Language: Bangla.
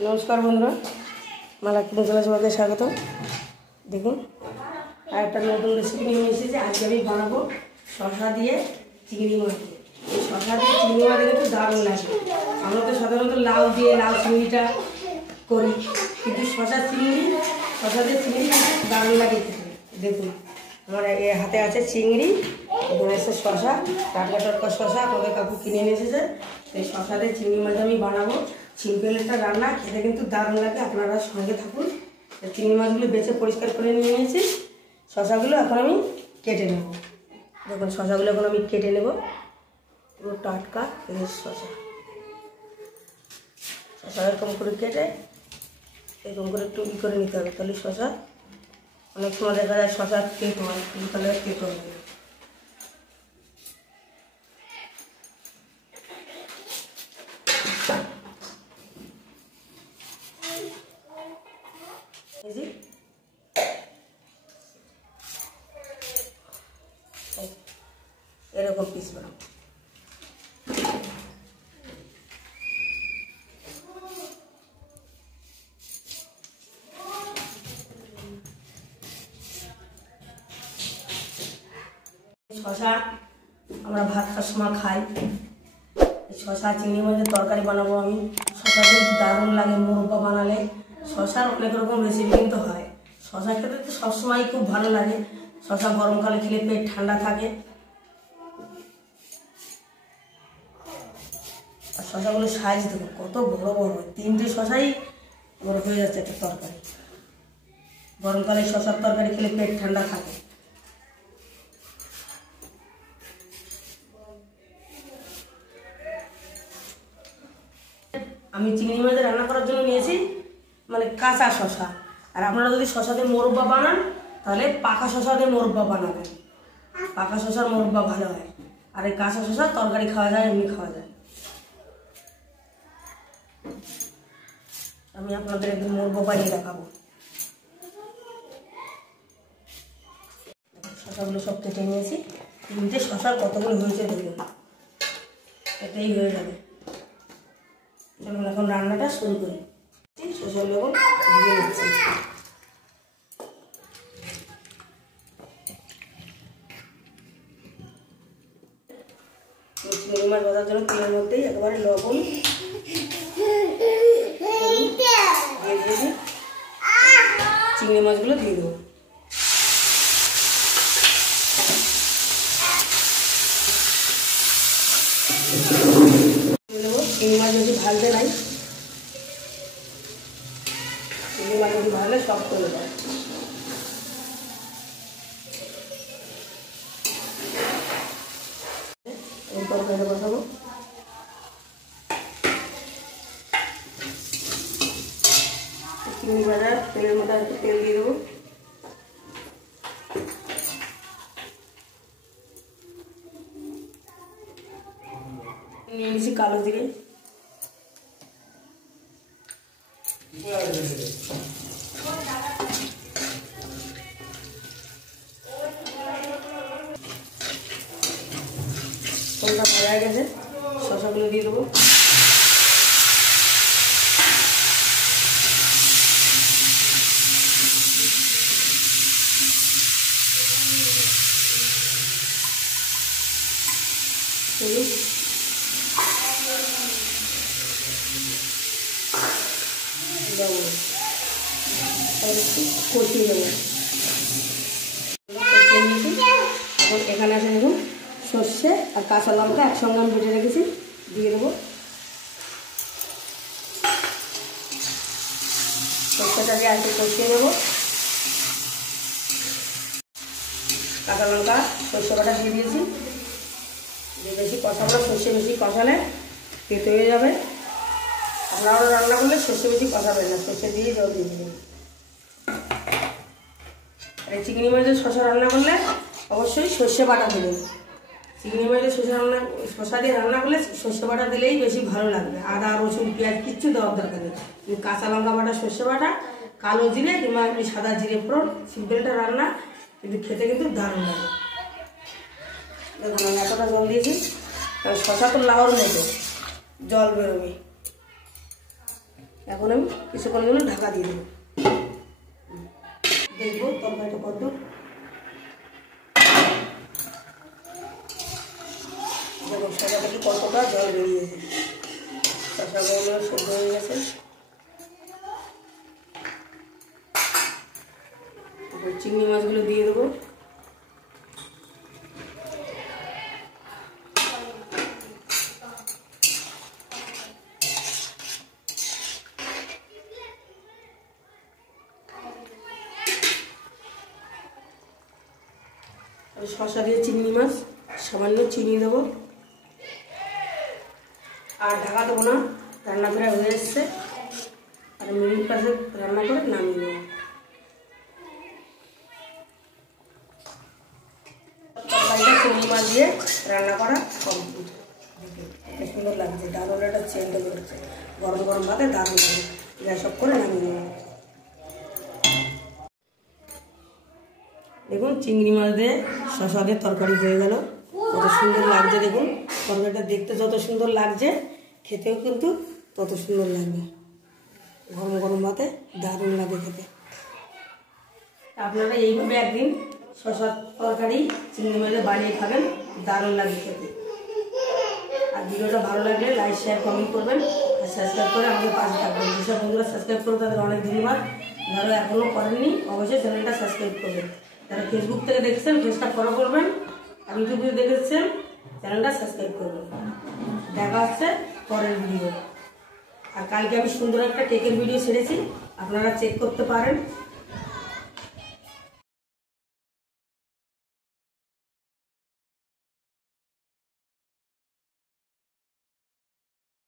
नमस्कार बंधुरा माला किचन चैनले सबैके स्वागत। देखुन আর একটা নতুন রেসিপি নিয়ে এসেছি। আজকে আমি বানাবো শসা দিয়ে চিংড়ি মাছ। এই শসা দিয়ে চিংড়ি মাছ কিন্তু দারুণ লাগে। আমরা তো সাধারণত লাউ দিয়ে লাউ চিংড়িটা করি, কিন্তু শসা দিয়ে চিংড়ি দারুণ লাগে খেতে। দেখুন আমার এই হাতে আছে চিংড়ি, এখানে আছে শসা, টাটকা শসা আপনাদের কাকু কিনে নিয়ে এসেছে। এই শসা দিয়ে চিংড়ি মাছ আমি বানাবো। সিম্পল একটা রান্না, খেতে কিন্তু দারুণ লাগে। আপনারা সঙ্গে থাকুন। চিংড়ি মাছগুলো বেছে পরিষ্কার করে নিয়ে নিয়েছি। শসাগুলো এখন আমি কেটে নেব। দেখুন শসাগুলো এখন আমি কেটে নেব, পুরো টাটকা ফ্রেশ শসা। শসা এরকম করে কেটে এরকম করে একটু করে নিতে হবে, তাহলে শসা অনেক সময় দেখা যায় শসা কেটে হয়, তাহলে কেটে হবে না। এরকম পিস বানাবো। শসা আমরা ভাত খাওয়ার সময় খাই। শসা চিংড়ি মাছের তরকারি বানাবো আমি। শসা কিন্তু দারুণ লাগে মোরব্বা বানালে। শসার অনেক রকম রেসিপি কিন্তু হয়। শসা খেতে তো সবসময় খুব ভালো লাগে। শসা গরমকালে খেলে পেট ঠান্ডা থাকে। আর শসাগুলো সাইজ দেখুন কত বড় বড়, 3টে শসাই বড় হয়ে যাচ্ছে একটা তরকারি। গরমকালে শসার তরকারি খেলে পেট ঠান্ডা থাকে। আমি চিংড়ি মাছ রান্না করার জন্য নিয়েছি মানে কাঁচা শসা। আর আপনারা যদি শসা দিয়ে মোরব্বা বানান তাহলে পাকা শসা দিয়ে মোরব্বা বানাবেন। পাকা শসার মোরব্বা ভালো হয়। আর এই কাঁচা শসা তরকারি খাওয়া যায়, এমনি খাওয়া যায়। আমি আপনাদের একদিন মোরব্বা বানিয়ে দেখাবো। শসাগুলো সব কেটে নিয়েছি। 3টে শসা কতগুলো হয়েছে দেখুন, এটাই হয়ে যাবে। চলুন এখন রান্নাটা শুরু করি। শসাগুলো এখন দিয়ে নিচ্ছি। চিংড়ি মাছ ভাজার জন্য তেলের মধ্যেই একেবারে লবণ চিংড়ি মাছগুলো দিয়ে দেবো। চিংড়ি মাছ বেশি ভাজতে নাই, চিংড়ি মাছ বেশি ভাজলে সব করে দেয়। তরকারিটা বসাবো। চিংড়ি ভাজা তেলের মধ্যে একটু তেল দিয়ে দেবো। নিয়ে নিচ্ছি কালো জিরে, কোনটা ভাজা হয়ে গেছে, শসাগুলো দিয়ে দেবো। কষিয়ে দেবো। এখন এখানে আছে দেখুন সর্ষে আর কাঁচা লঙ্কা একসঙ্গে আমি বেটে রেখেছি, দিয়ে দেবো। সর্ষেটাকে আর একটু কষিয়ে নেবো। কাঁচা লঙ্কা সর্ষে বাটা দিয়ে দিয়েছি। বেশি কষাবো না, সর্ষে বেশি কষালে তেতো হয়ে যাবে। আপনারাও রান্না করলে সর্ষে বেশি কষাবেন না, সর্ষে দিয়ে জল দিয়ে দেবেন। আর এই চিংড়ি মাছের শসা রান্না করলে অবশ্যই সর্ষে বাটা দেবেন। চিংড়ি মাছের শসা দিয়ে রান্না করলে সর্ষে বাটা দিলেই বেশি ভালো লাগবে। আদা রসুন পেঁয়াজ কিচ্ছু দেওয়ার দরকার নেই। কাঁচা লঙ্কা বাটা, সর্ষে বাটা, কালো জিরে কিংবা আপনি সাদা জিরে ফোড়ন, সিম্পলটা রান্না কিন্তু খেতে কিন্তু দারুণ লাগে। দেখুন আমি এতটা জল দিয়েছি, শসা তো লাউর মতো জল বেরোবে। এখন আমি কিছুক্ষণের জন্য ঢাকা দিয়ে দেবো, দেখবো তরকারিটা কত। দেখো শসা থেকে কতটা জল বেরিয়েছে, শসাগুলো সেদ্ধ হয়ে গেছে। তারপর চিংড়ি মাছগুলো দিয়ে দেবো। শসা দিয়ে চিংড়ি মাছ, সামান্য চিনি দেবো, আর ঢাকা দেবো না। রান্না করে হয়ে এসছে, আর মিনিট পাশে রান্না করে নামিয়ে নেব। তরকারিটা চিংড়ি মাছ দিয়ে রান্না করা কমপ্লিট। এত সুন্দর লাগছে, দারুণ একটা সেন্ট বেরোচ্ছে। গরম গরম ভাতে দারুণ লাগে। গ্যাস অফ করে নামিয়ে নেব। দেখুন চিংড়ি মাছ দিয়ে শসা দিয়ে তরকারি হয়ে গেল, কত সুন্দর লাগছে। দেখুন তরকারিটা দেখতে যত সুন্দর লাগছে, খেতেও কিন্তু তত সুন্দর লাগবে। গরম গরম ভাতে দারুণ লাগে খেতে। আপনারা এইভাবে একদিন শসার তরকারি চিংড়ি মাছ বানিয়ে খাবেন, দারুণ লাগবে খেতে। আর ভিডিওটা ভালো লাগলে লাইক শেয়ার কমেন্ট করবেন, আর সাবস্ক্রাইব করে আমাদের পাশে থাকবেন। যেসব বন্ধুরা সাবস্ক্রাইব করবে তাদের অনেক ধন্যবাদ। যারা এখনও করেননি অবশ্যই চ্যানেলটা সাবস্ক্রাইব করবেন। যারা ফেসবুক থেকে দেখছেন পেজটা ফলো করবেন, আর ইউটিউব থেকে দেখেছেন চ্যানেলটা সাবস্ক্রাইব করবেন। দেখা হচ্ছে পরের ভিডিও। আর কালকে আমি সুন্দর একটা কেকের ভিডিও ছেড়েছি, আপনারা চেক করতে পারেন।